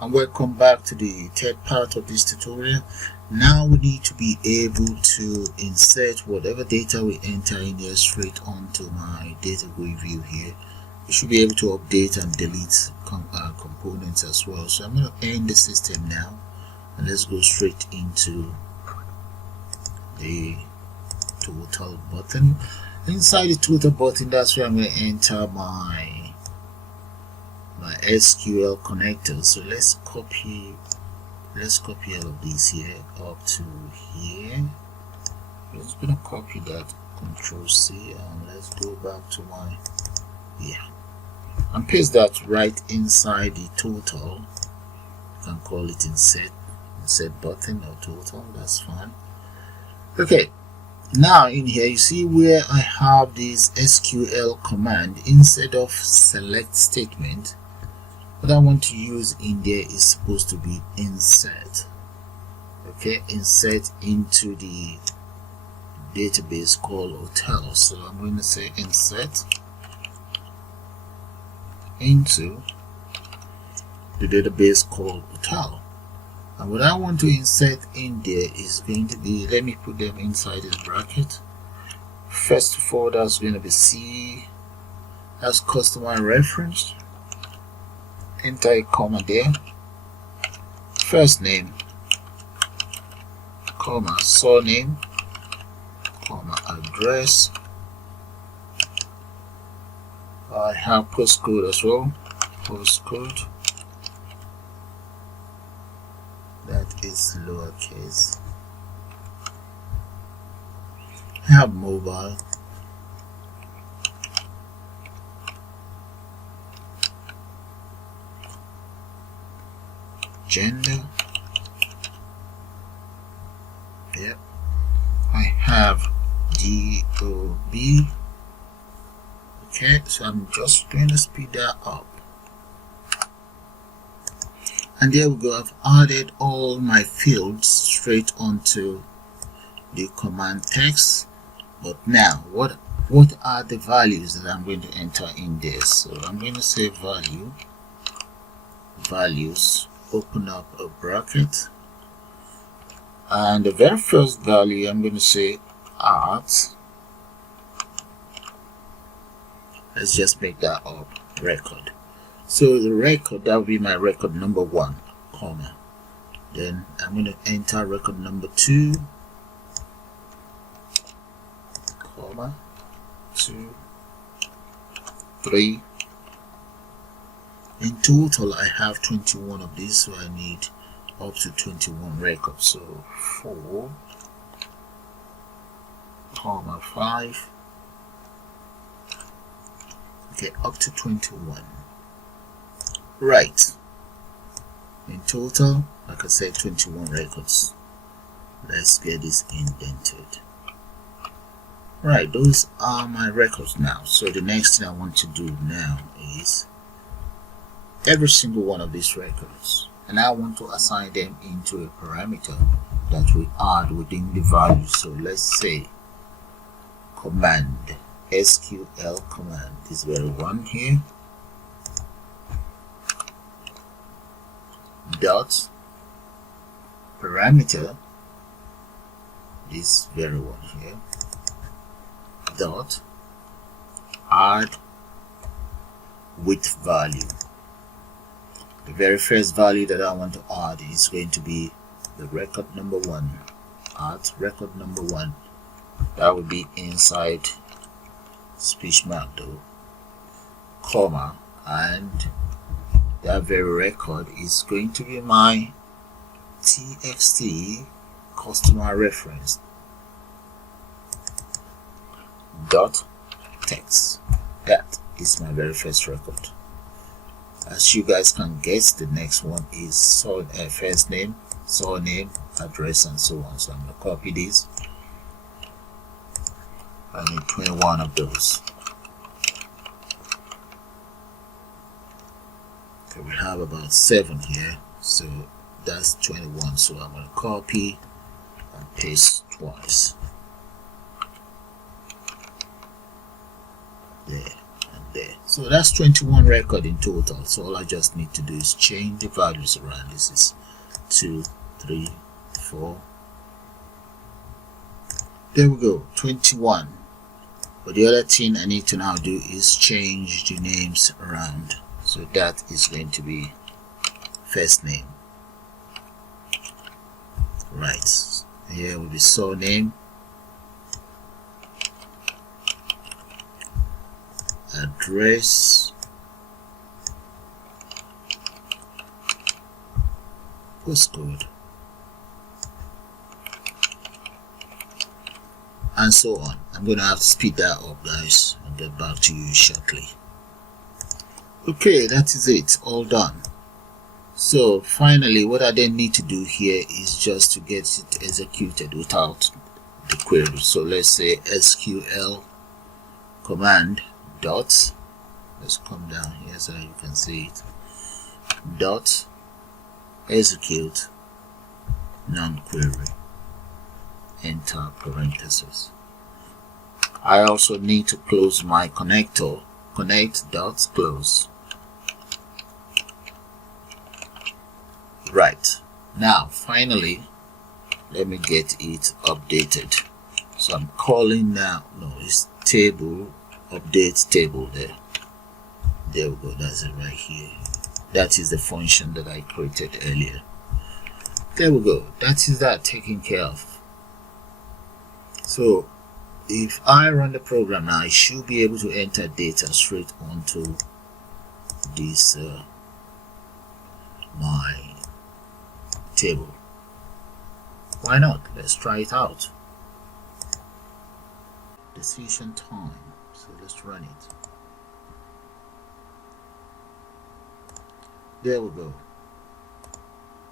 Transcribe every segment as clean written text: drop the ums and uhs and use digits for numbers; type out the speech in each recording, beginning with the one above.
And welcome back to the third part of this tutorial. Now we need to be able to insert whatever data we enter in here straight onto my data view here. We should be able to update and delete components as well. So I'm going to end the system now, and let's go straight into the total button. Inside the total button, that's where I'm going to enter my SQL connector. So let's copy all of these here up to here. I'm just going to copy that, Control C, and let's go back to my and paste that right inside the total. You can call it insert button or total, that's fine. Okay, now in here you see where I have this SQL command. Instead of select statement, what I want to use in there is supposed to be insert. Okay, insert into the database called hotel. So I'm going to say insert into the database called hotel. And what I want to insert in there is going to be, let me put them inside this bracket. First of all, that's going to be C as customer reference. Enter a comma there. First name, comma surname, comma address. I have postcode as well. Postcode. That is lowercase. I have mobile. Gender. Yep. I have DOB. Okay, so I'm just going to speed that up. And there we go. I've added all my fields straight onto the command text. But now, what are the values that I'm going to enter in there? So I'm going to say values, open up a bracket, and the very first value I'm going to say art. Let's just make that up, record. So the record, that will be my record number 1, comma. Then I'm going to enter record number 2, comma, 2, 3. In total, I have 21 of these, so I need up to 21 records. So 4, comma 5. Okay, up to 21. Right. In total, like I said, 21 records. Let's get this indented. Right, those are my records now. So the next thing I want to do now is every single one of these records, and I want to assign them into a parameter that we add within the value. So let's say command, SQL command, this very one here, dot parameter, this very one here, dot add with value. The very first value that I want to add is going to be the record number 1. Add record number 1. That would be inside speech mark though, comma, and that very record is going to be my txt customer reference dot text. That is my very first record. As you guys can guess, the next one is first name, surname, address, and so on. So I'm going to copy this. I need 21 of those. Okay, we have about 7 here, so that's 21. So I'm going to copy and paste twice. There and there. So that's 21 record in total. So all I just need to do is change the values around. This is 2, 3, 4. There we go, 21. But the other thing I need to now do is change the names around. So that is going to be first name. Right, here will be surname, address, postcode, and so on. I'm going to have to speed that up, guys. I'll get back to you shortly. Okay, that is it, all done. So finally, what I then need to do here is just to get it executed without the query. So let's say SQL command dot, let's come down here so you can see it, dot execute non-query, enter parentheses. I also need to close my connector, connect dot close. Right, now finally let me get it updated. So I'm calling now, no, it's table, update table there. There we go, that's it right here. That is the function that I created earlier. There we go, that is that taken care of. So if I run the program now, I should be able to enter data straight onto this my table. Why not? Let's try it out. Decision time. So let's run it. There we go.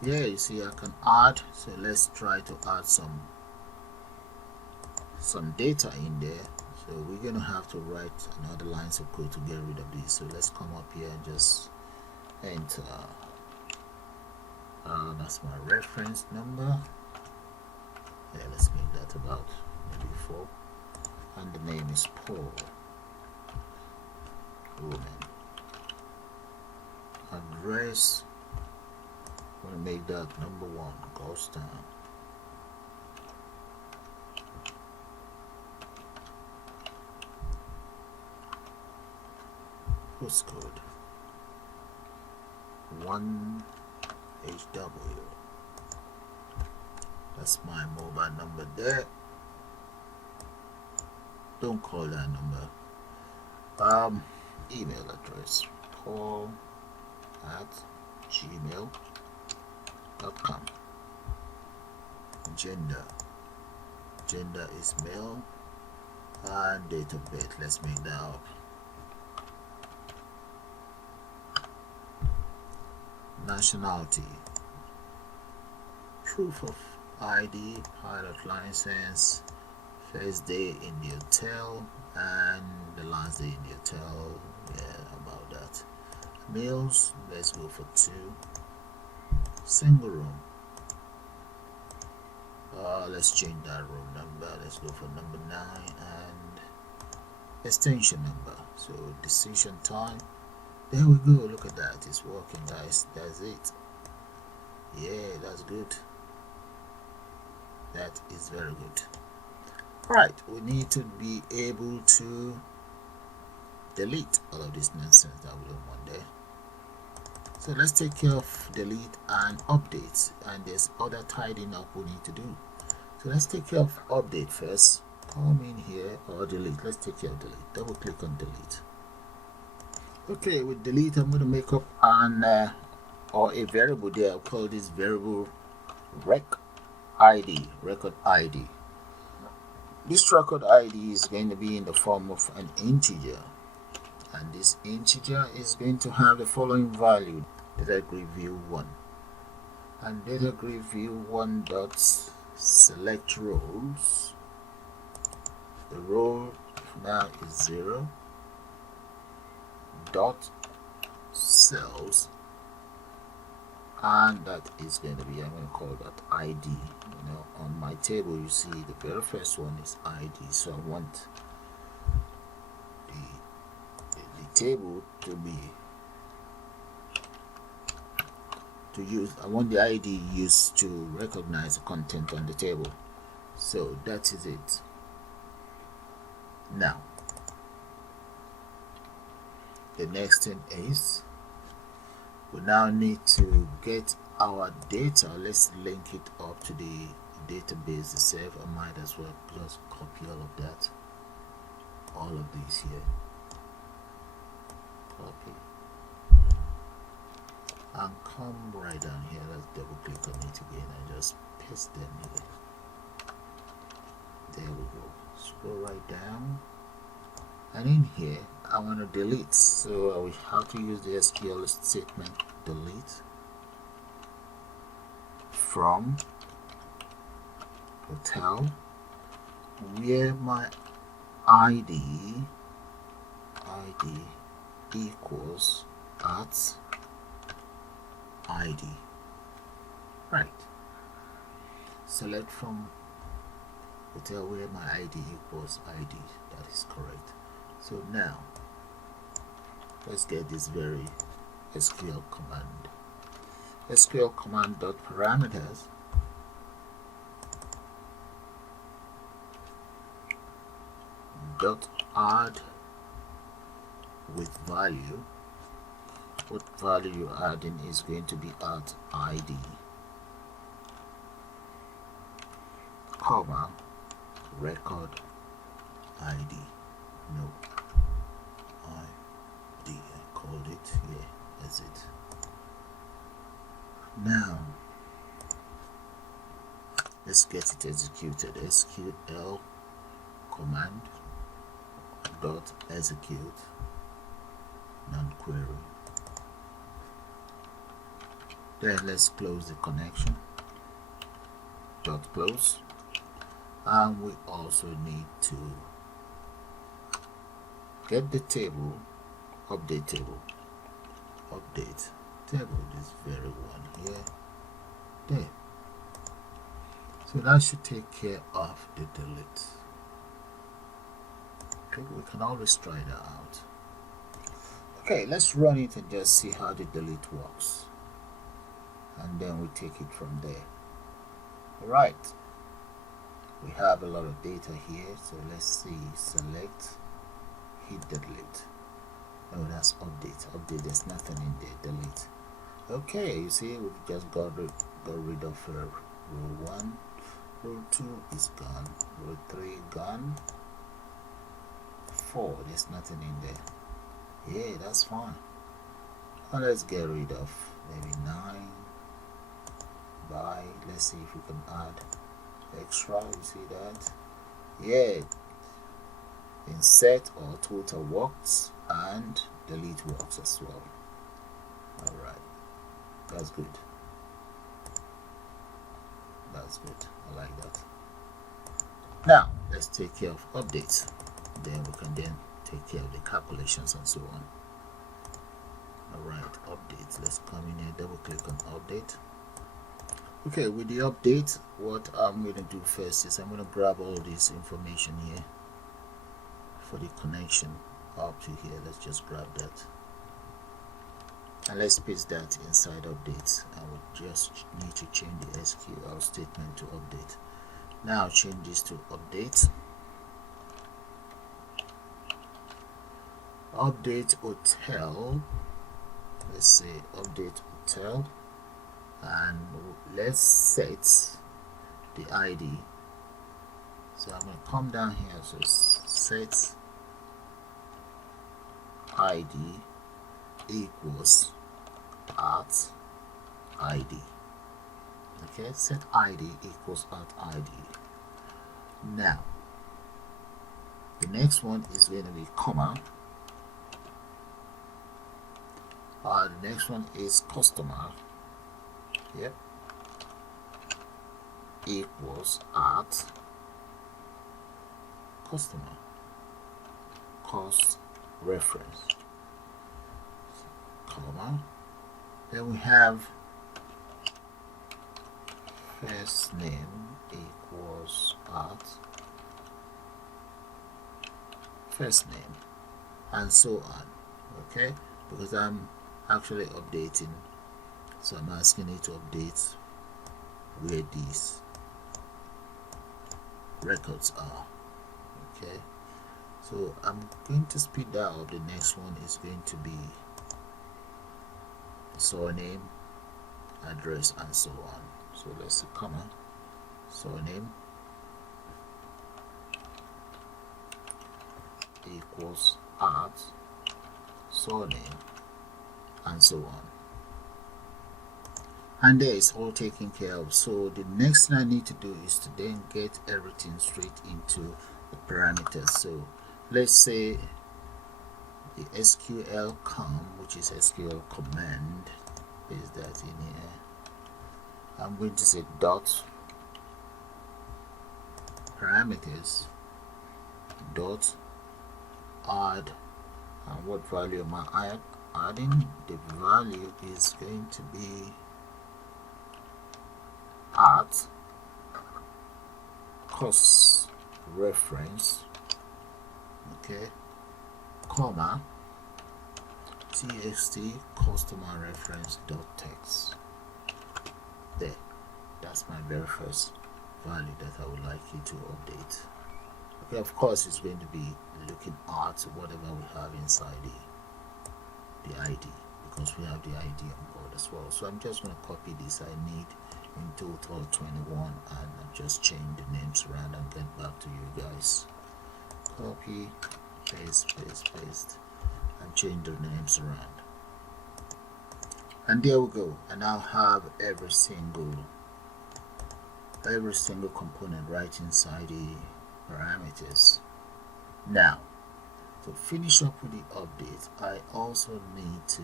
Yeah, you see I can add. So let's try to add some data in there. So we're gonna have to write another lines of code to get rid of this. So let's come up here and just enter. That's my reference number. Yeah, let's make that about maybe 4. And the name is Paul. Woman. Address. I'm gonna make that number 1, Ghostown. Postcode 1HW. That's my mobile number there. Don't call that number. Email address paul@gmail.com. Gender is male, and date of birth, let's make that up. Nationality, proof of ID, pilot license, first day in the hotel and the last day in the hotel. Yeah, about that. Meals, let's go for 2. Single room, let's change that room number. Let's go for number 9 and extension number. So decision time. There we go, look at that, it's working, guys. That's it. Yeah, that's good. That is very good. Right, we need to be able to delete all of this nonsense that we don't want there. So let's take care of delete and update, and there's other tidying up we need to do. So let's take care of update first. Come in here, or delete. Let's take care of delete. Double click on delete. Okay, with delete I'm going to make up an or a variable there. I'll call this variable record ID. This record ID is going to be in the form of an integer, and this integer is going to have the following value: data grid view 1, and data grid view 1 dot select rows. The row now is 0 dot cells, and that is going to be, I'm going to call that ID. You know, on my table you see the very first one is ID, so I want the table I want the ID used to recognize the content on the table. So that is it. Now the next thing is we now need to get our data. Let's link it up to the database itself. I might as well just copy all of that, all of these here, copy, and come right down here. Let's double click on it again and just paste them here. There we go. Scroll right down, and in here I want to delete, so I will have to use the SQL statement delete from hotel where my ID equals at ID. Right. Select from hotel where my ID equals ID. That is correct. So now let's get this very SQL command. SQL command dot parameters dot add with value. What value you're adding is going to be at ID, comma, record ID. No, ID. I called it here. That's it. Now let's get it executed. SQL command dot execute non-query. Then let's close the connection. Dot close. And we also need to get the table, update table, update table, this very one here, there. So that should take care of the delete. Okay, we can always try that out. Okay, let's run it and just see how the delete works, and then we take it from there. Alright, we have a lot of data here, so let's see, select, hit delete. Oh, that's update. There's nothing in there. Delete. Okay, you see, we've just got rid of row 1, row 2 is gone, row 3 gone, 4, there's nothing in there. Yeah, that's fine. Now let's get rid of maybe 9 by, let's see if we can add extra. You see that? Yeah, insert or total works, and delete works as well. Alright, that's good. That's good. I like that. Now let's take care of updates. Then we can then take care of the calculations and so on. Alright, updates. Let's come in here, double click on update. Okay, with the update, what I'm going to do first is I'm going to grab all this information here for the connection up to here. Let's just grab that and let's paste that inside updates, and we just need to change the SQL statement to update. Now change this to update, hotel. Let's say update hotel, and let's set the ID. So I'm going to come down here, so set ID equals at ID. Okay, set ID equals at ID. Now the next one is going to be comma. The next one is customer. Yep. Equals at customer, cost reference, comma. Then we have first name equals at first name, and so on. okay, because I'm actually updating, so I'm asking it to update where these records are. Okay, so I'm going to speed that up. The next one is going to be surname, address, and so on. So let's say comma, surname equals at surname, and so on. And there is all taken care of. So the next thing I need to do is to then get everything straight into the parameters. So let's say the SQL which is SQL command, is that in here. I'm going to say dot parameters dot add, and what value am I adding? The value is going to be at cost reference, okay, comma txt customer reference dot text. There, that's my very first value that I would like you to update. Okay, of course it's going to be looking at whatever we have inside the ID, because we have the ID on board as well. So I'm just going to copy this. I need in total 21, and I'll just change the names around and get back to you guys. Copy, paste, and change the names around, and there we go. I now have every single component right inside the parameters. Now, to finish up with the update, I also need to,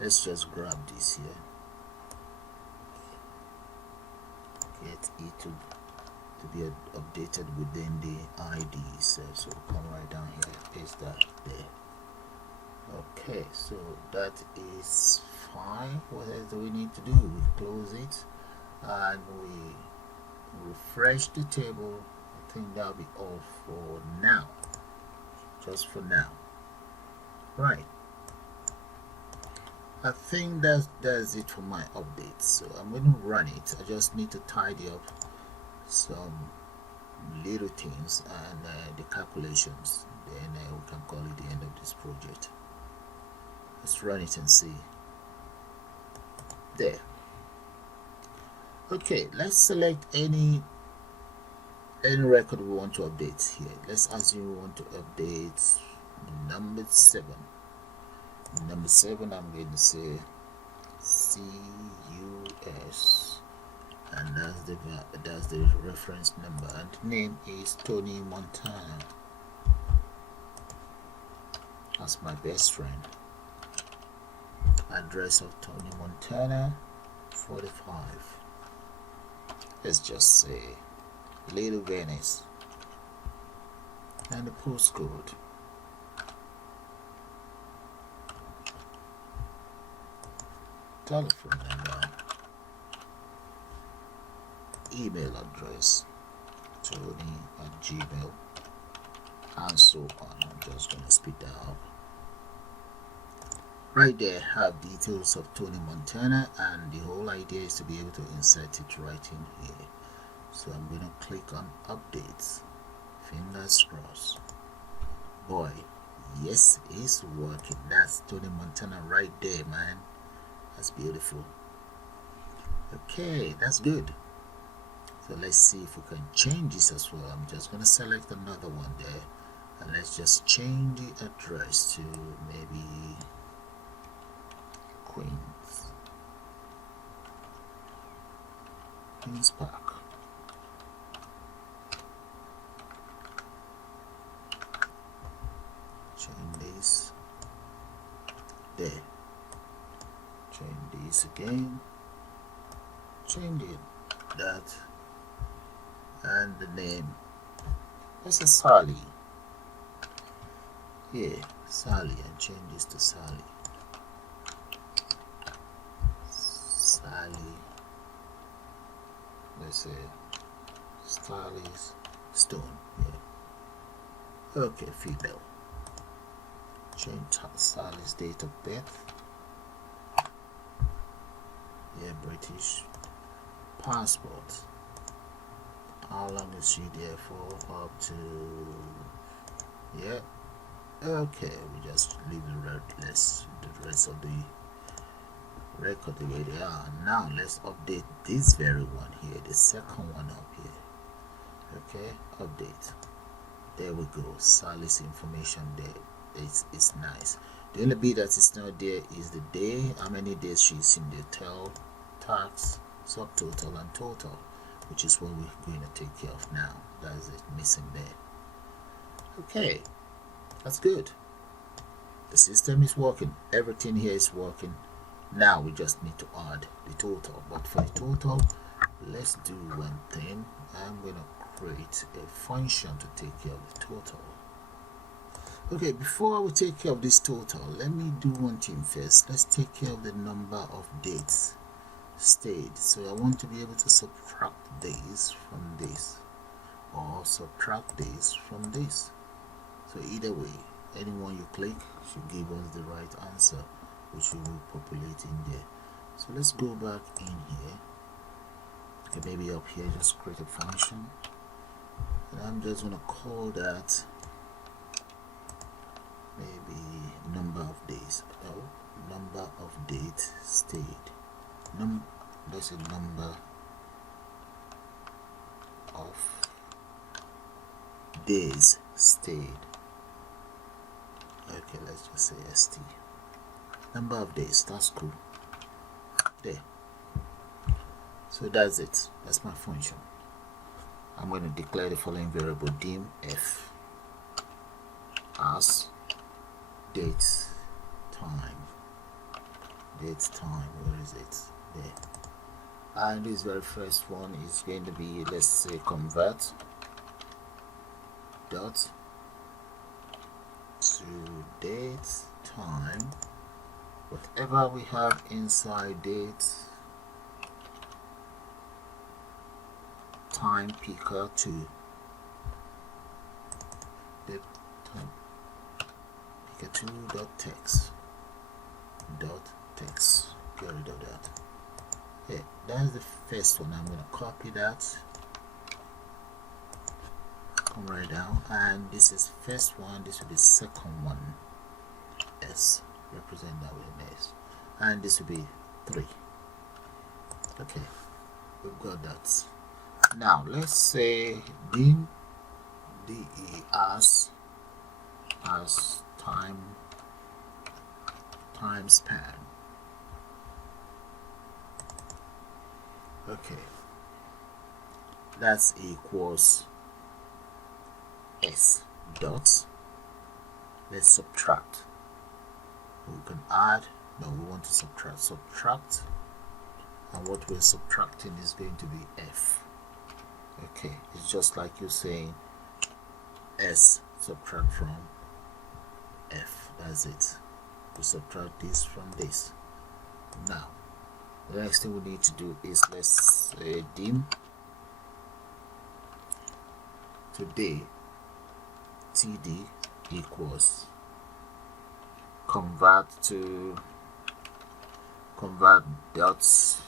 let's just grab this here, get it to be updated within the ID itself. So come right down here, paste that there. Okay, so that is fine. What else do we need to do? We close it and we refresh the table. I think that'll be all for now, just for now. Right, I think that's it for my update. So I'm going to run it. I just need to tidy up some little things and the calculations, then we can call it the end of this project. Let's run it and see. There. Okay, let's select any record we want to update here. Let's assume we want to update number 7. Number 7, I'm going to say CUS, and that's the reference number, and the name is Tony Montana. That's my best friend. Address of Tony Montana 45. Let's just say Little Venice, and the postcode. Telephone number, email address Tony@gmail, and so on. I'm just going to speed that up. Right there, have details of Tony Montana, and the whole idea is to be able to insert it right in here. So I'm going to click on updates. Fingers crossed. Boy, yes, it's working. That's Tony Montana right there, man. That's beautiful. Okay, that's good. So let's see if we can change this as well. I'm just going to select another one there, and let's just change the address to maybe Queens Park. Change this there. Change this again. Change it that, and the name. This is Sally. Yeah, Sally, and change this to Sally. Sally. Let's say Sally's Stone. Yeah. Okay, female. change Sally's date of birth. Yeah, British. Passport. How long is she there for? Up to, yeah, okay, we just leave the rest of the record the way they are. Now let's update this very one here, the second one up here. Okay, update. There we go. Sally's information there. It's nice. The only bit that is not there is the day, how many days she's in the tail, tax, subtotal, and total, which is what we're going to take care of now. That is it, missing there. Okay, that's good. The system is working. Everything here is working. Now we just need to add the total. But for the total, let's do one thing. I'm going to create a function to take care of the total. Okay, before we take care of this total, let me do one thing first. Let's take care of the number of dates stayed. So I want to be able to subtract days from this, or subtract days from this. So either way, anyone you click should give us the right answer, which we will populate in there. So let's go back in here. Okay, maybe up here, just create a function, and I'm just going to call that maybe number of days. Oh, number of dates stayed. Let's say number of days stayed. Okay, let's just say ST. Number of days, that's cool. There. So that's it. That's my function. I'm going to declare the following variable dim f as date time. Date time, where is it? There. And this very first one is going to be, let's say, convert dot to date time. Whatever we have inside date time picker to date time picker 2 dot text get rid of that. Okay, that's the first one. I'm going to copy that, come right down, and this is first one, this will be second one, S, represent that with an S, and this will be 3. Okay, we've got that. Now let's say dim de as time span. Okay, that's equals S dot, let's subtract. We can add, no, we want to subtract, and what we're subtracting is going to be F. Okay, it's just like you're saying S subtract from F. That's it. We subtract this from this. Now the next thing we need to do is, let's say dim today td equals convert dots,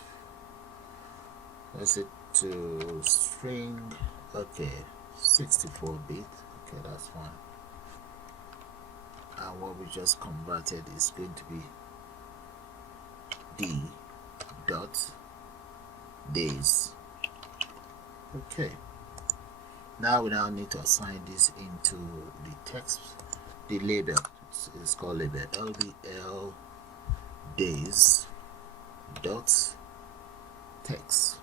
let's say to string. Okay, 64-bit. Okay, that's fine. And what we just converted is going to be d dot days. Okay, now we need to assign this into the text, the label. It's called label lbl days dot text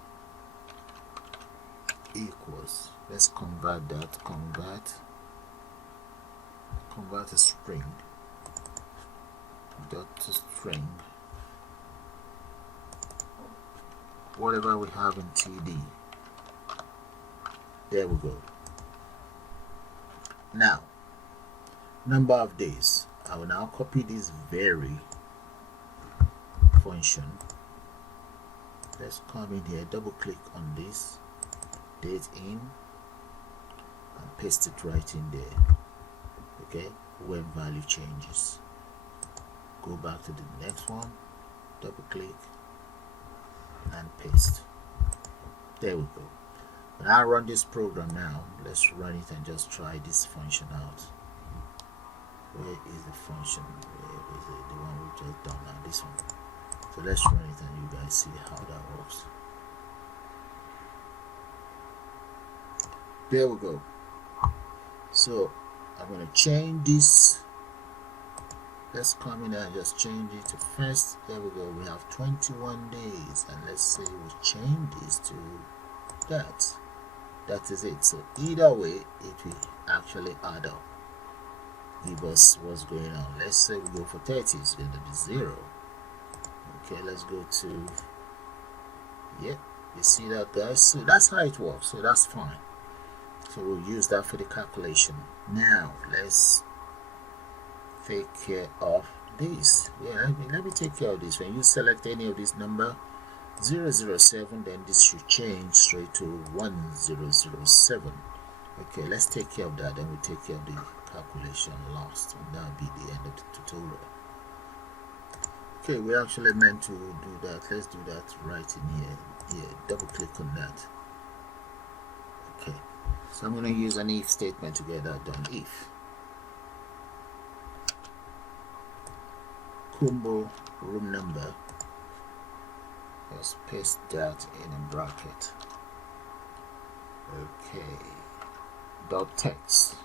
equals, let's convert that, convert a string dot to string, whatever we have in td. There we go. Now number of days, I will now copy this very function. Let's come in here, double click on this date in, and paste it right in there. Okay, when value changes. Go back to the next one, double click and paste. There we go. When I run this program now, let's run it and just try this function out. Where is the function? Where is it? The one we just done now, this one. So let's run it and you guys see how that works. There we go. So I'm going to change this. Let's come in and just change it to first. There we go. We have 21 days, and let's say we change this to that. That is it. So either way, it will actually add up, give us what's going on. Let's say we go for 30, it's going to be 0. Okay, let's go to, yep, you see that, guys? So that's how it works. So that's fine. So we'll use that for the calculation. Now let's take care of this. Yeah, let me take care of this. When you select any of this number 007, then this should change straight to 1007. Okay, let's take care of that, then we'll take care of the calculation last, and that'll be the end of the tutorial. Okay, we actually meant to do that. Let's do that right in here. Yeah, double click on that. Okay, so I'm going to use an if statement to get that done. If Kumbo room number, let's paste that in a bracket. Okay, dot text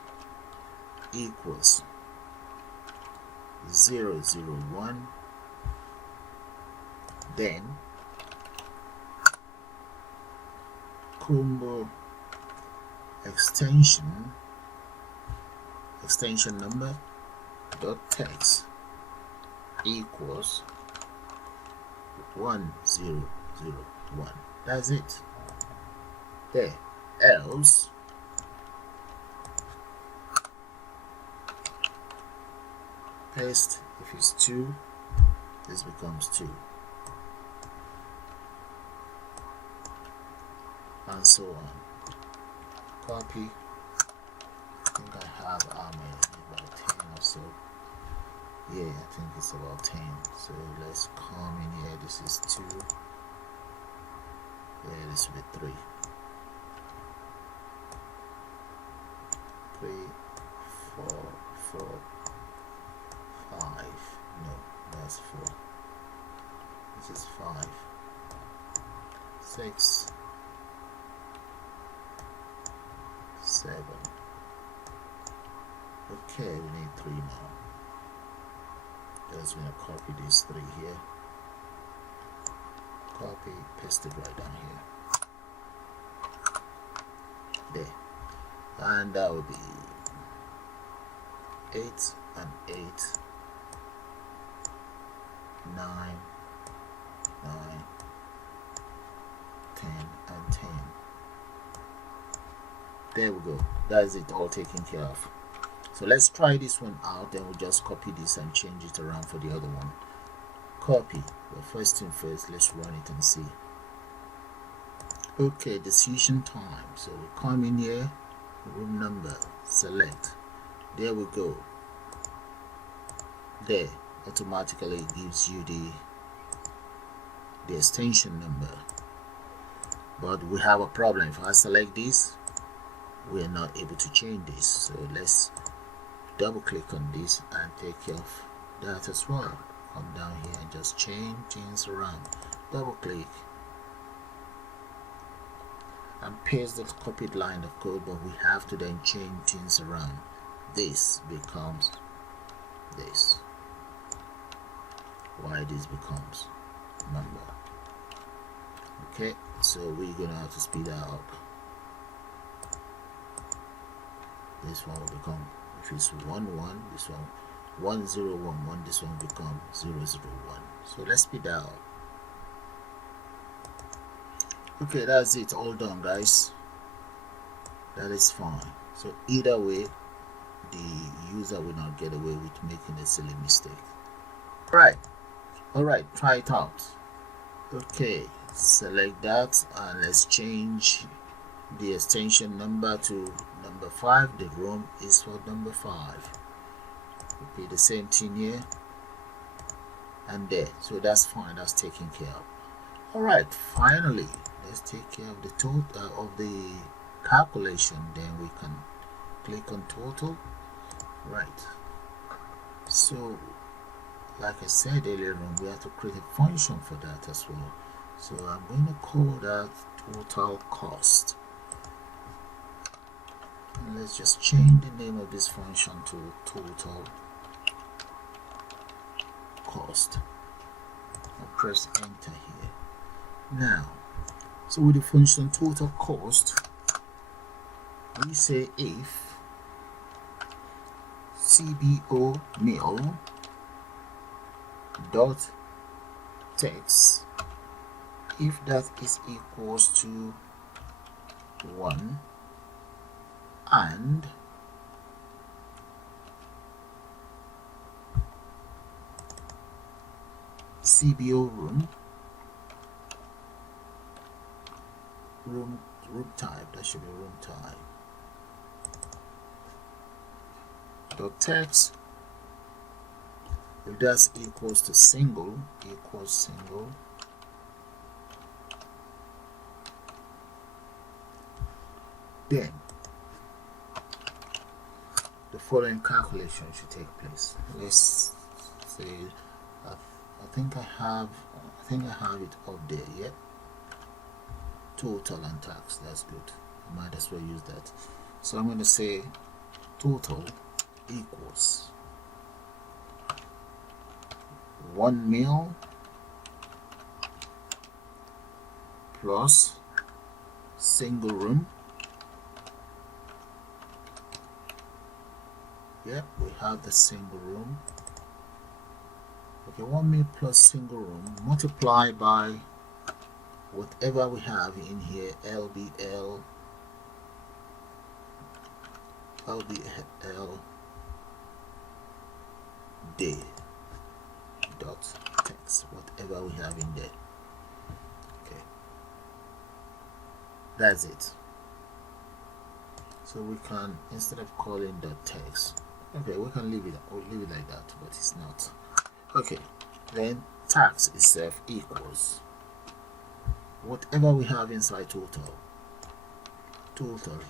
equals 001, then Kumbo extension number dot text equals 1001. That's it. There. Else paste. If it's 2, this becomes 2, and so on. Copy. I think I have about 10 or so. Yeah, I think it's about 10. So let's come in here. This is 2. Yeah, this will be 3. 3, 4, 4, 5. No, that's 4. This is 5. 6, 7. Okay, we need 3 now. Just gonna copy these 3 here. Copy, paste it right down here. There. And that will be 8 and 8, 9, 9, 10 and 10. There we go. That's it, all taken care of. So let's try this one out, then we'll just copy this and change it around for the other one. Copy, but first thing first, let's run it and see. Okay, decision time. So we come in here, room number, select. There we go. There, automatically it gives you the extension number. But we have a problem. If I select this, we are not able to change this. So let's double click on this and take care of that as well. Come down here and just change things around. Double click and paste the copied line of code, but we have to then change things around. This becomes this. Why this becomes number. Okay, so we're gonna have to speed that up. This one will become, if it's 1 1, this one 1 0 1 1, this one will become 0 0 1. So let's speed that up. Okay, that's it, all done, guys. That is fine. So either way, the user will not get away with making a silly mistake. All right, try it out. Okay, select that and let's change the extension number to number 5. The room is for number 5. repeat the same thing here and there. So that's fine, that's taken care of. All right, finally let's take care of the total of the calculation. Then we can click on total. Right, so like I said earlier on, we have to create a function for that as well. So I'm going to call that total cost, and let's just change the name of this function to total cost and press enter here. Now, so with the function total cost, we say if cbo mil dot text, if that is equals to 1 and cbo room type, that should be room type, dot text, if that's equals to single, equals single, then the following calculation should take place. Let's say I think I have it up there. Yeah, total and tax, that's good, I might as well use that. So I'm going to say total equals 1 mil plus single room. Yep, we have the single room. Okay, 1 mil plus single room multiplied by whatever we have in here, LBL day dot text, whatever we have in there. Okay, that's it. So we can, instead of calling dot text, okay, we can leave it like that, but it's not. Okay, then tax itself equals whatever we have inside total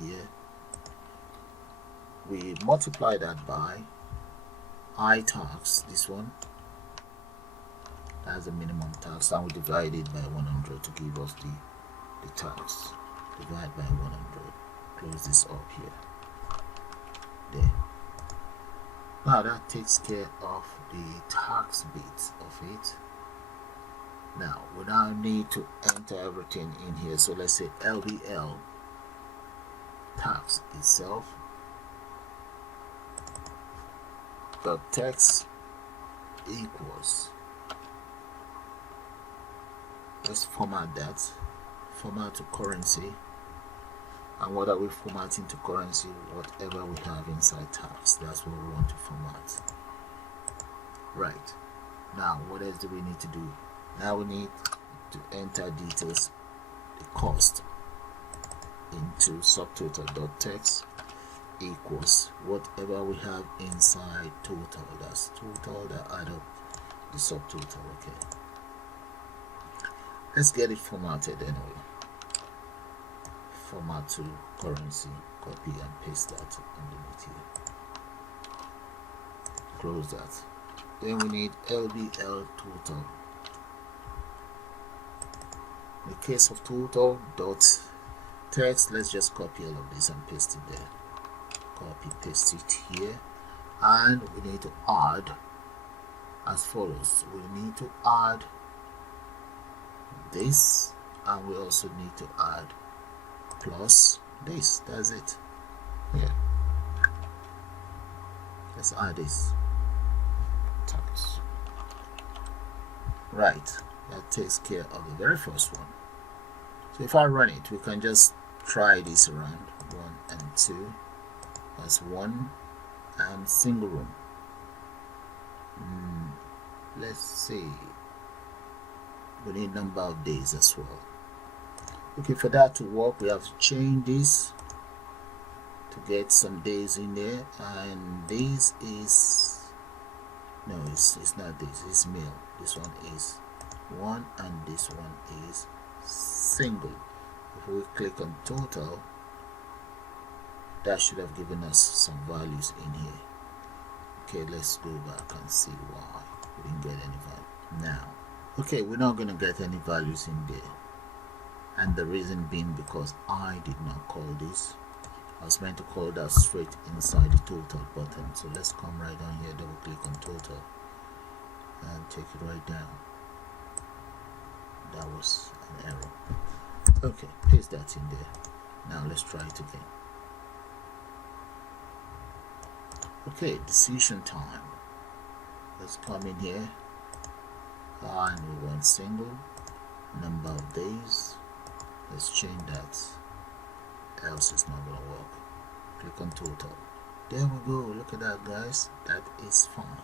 here, we multiply that by I tax, this one, that's the minimum tax, and we divide it by 100 to give us the tax. Divide by 100, close this up here, there. Now that takes care of the tax bit of it. Now we now need to enter everything in here. So let's say LBL tax itself dot text equals, let's format that, format to currency. And what are we formatting to currency? Whatever we have inside tax, that's what we want to format. Right, now what else do we need to do? Now we need to enter details, the cost, into subtotal.text equals whatever we have inside total, that's total that add up the subtotal. Okay, let's get it formatted anyway. Format to currency, copy and paste that underneath here, close that. Then we need LBL total. In the case of total dot text, let's just copy all of this and paste it there, copy paste it here, and we need to add as follows. We need to add this, and we also need to add plus this. That's it. Yeah, let's add this tax. Right, that takes care of the very first one. So if I run it, we can just try this around. 1 and 2, that's 1, and single room. Let's see, we need number of days as well. Okay, for that to work, we have to change this to get some days in there, and this is No, it's not this, it's male. This one is 1 and this one is single. If we click on total, that should have given us some values in here. Okay, let's go back and see why we didn't get any value. Now, okay, we're not going to get any values in there, and the reason being because I did not call this. I was meant to call that straight inside the total button. So let's come right down here, double click on total and take it right down. That was an error. Okay, paste that in there. Now let's try it again. Okay, decision time. Let's come in here and we want single, number of days. Let's change that, else it's not gonna work. Click on total. There we go. Look at that, guys. That is fine.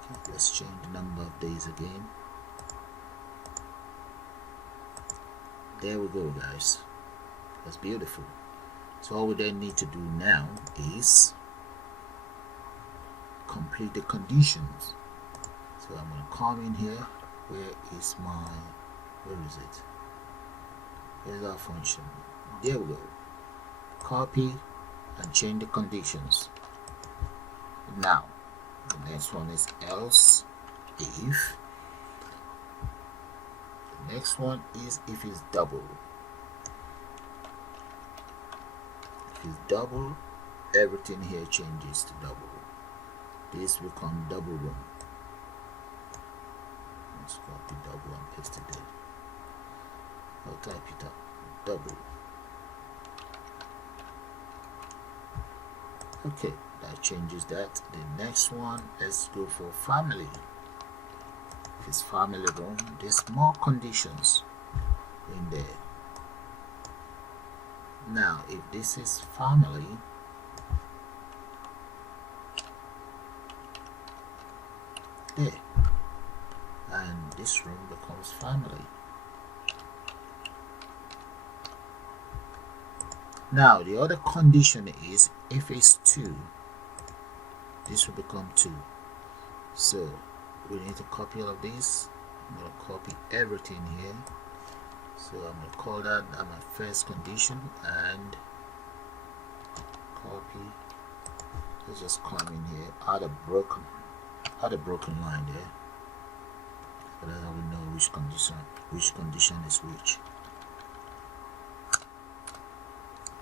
Okay, let's change the number of days again. There we go, guys. That's beautiful. So all we then need to do now is complete the conditions. So I'm going to come in here. Where is it? Here's our function. There we go. Copy and change the conditions. Now the next one is else if. The next one is if it's double. If it's double, everything here changes to double. This becomes double room. Let's copy double and paste it there. I'll type it up. Double. Okay, that changes that. The next one, let's go for family. If it's family room, there's more conditions in there. Now, if this is family, there, and this room becomes family. Now the other condition is if it's 2, this will become 2. So we need to copy all of this. I'm going to copy everything here. So I'm going to call that my first condition and copy. Let's just come in here, add a broken line there, so that we know which condition is which.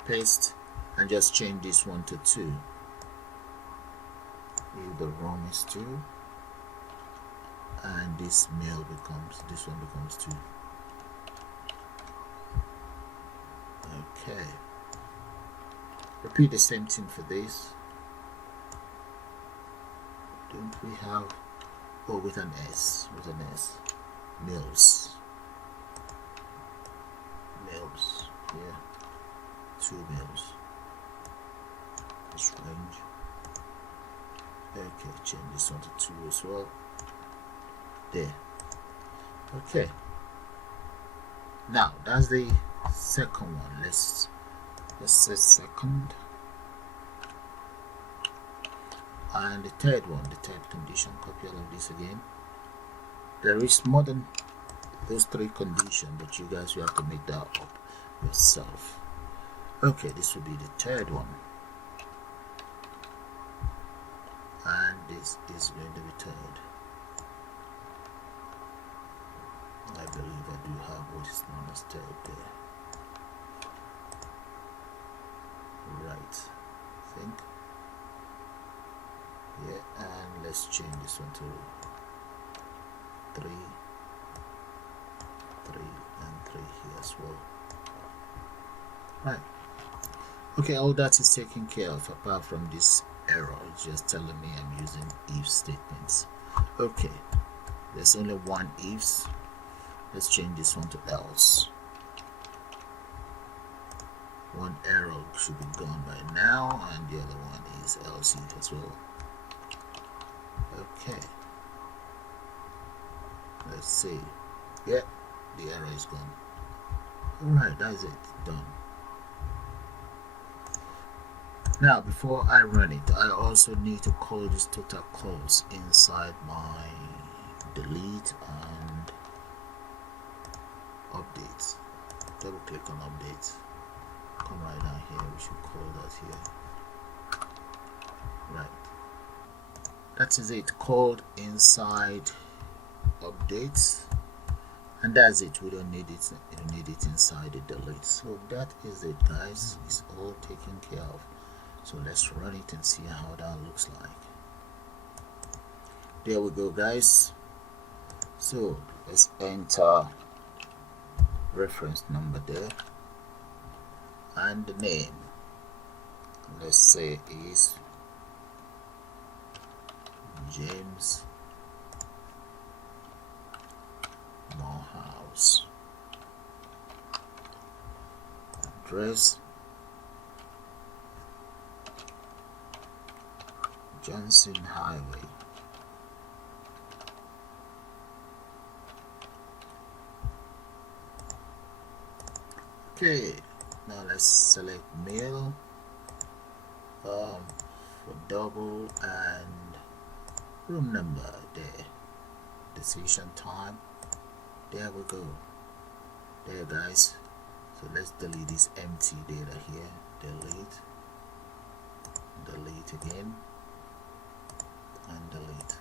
Paste and just change this one to 2. If the room is 2 and this one becomes 2. Okay, repeat the same thing for this. Don't we have, oh, with an S, mills, yeah, 2 mills. This range. Okay, change this one to 2 as well. There. Okay. Now that's the second one. Let's say second. And the third one, the third condition, copy all of this again. There is more than those 3 conditions, but you guys will have to make that up yourself. Okay, this will be the third one, and this is going to be third. I believe I do have what is known as third there. Right, I think. Yeah, and let's change this one to 3, and 3 here as well. Right. Okay, all that is taken care of apart from this error. It's just telling me I'm using if statements. Okay, there's only one ifs. Let's change this one to else. One error should be gone by now, and the other one is else if as well. Okay, let's see. Yeah, the error is gone. Alright, that's it, done. Now before I run it, I also need to call this total calls inside my delete and updates. Double click on updates, come right down here, we should call that here. Right, that is it, called inside updates, and that's it. We don't need it, inside the delete. So that is it, guys. It's all taken care of. So let's run it and see how that looks like. There we go, guys. So let's enter reference number there and the name. Let's say is James Morehouse. Address Johnson Highway. Okay, now let's select mail for double and room number there, decision time. There we go. There, guys. So let's delete this empty data here. Delete again, and delete.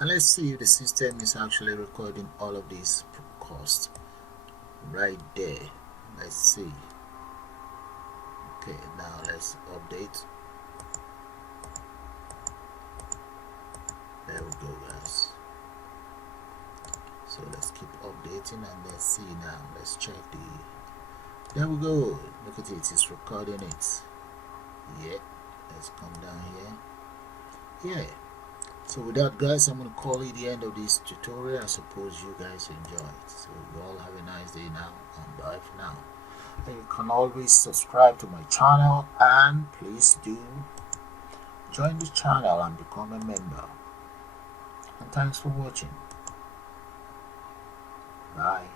And let's see if the system is actually recording all of these costs right there. Let's see. Okay, now let's update. There we go, guys. So let's keep updating and let's see now. Let's check the. There we go. Look at it. It's recording it. Yeah. Let's come down here. Yeah. So with that, guys, I'm going to call it the end of this tutorial. I suppose you guys enjoyed. So you all have a nice day now, and bye for now. And you can always subscribe to my channel, and please do join this channel and become a member. And thanks for watching. Bye.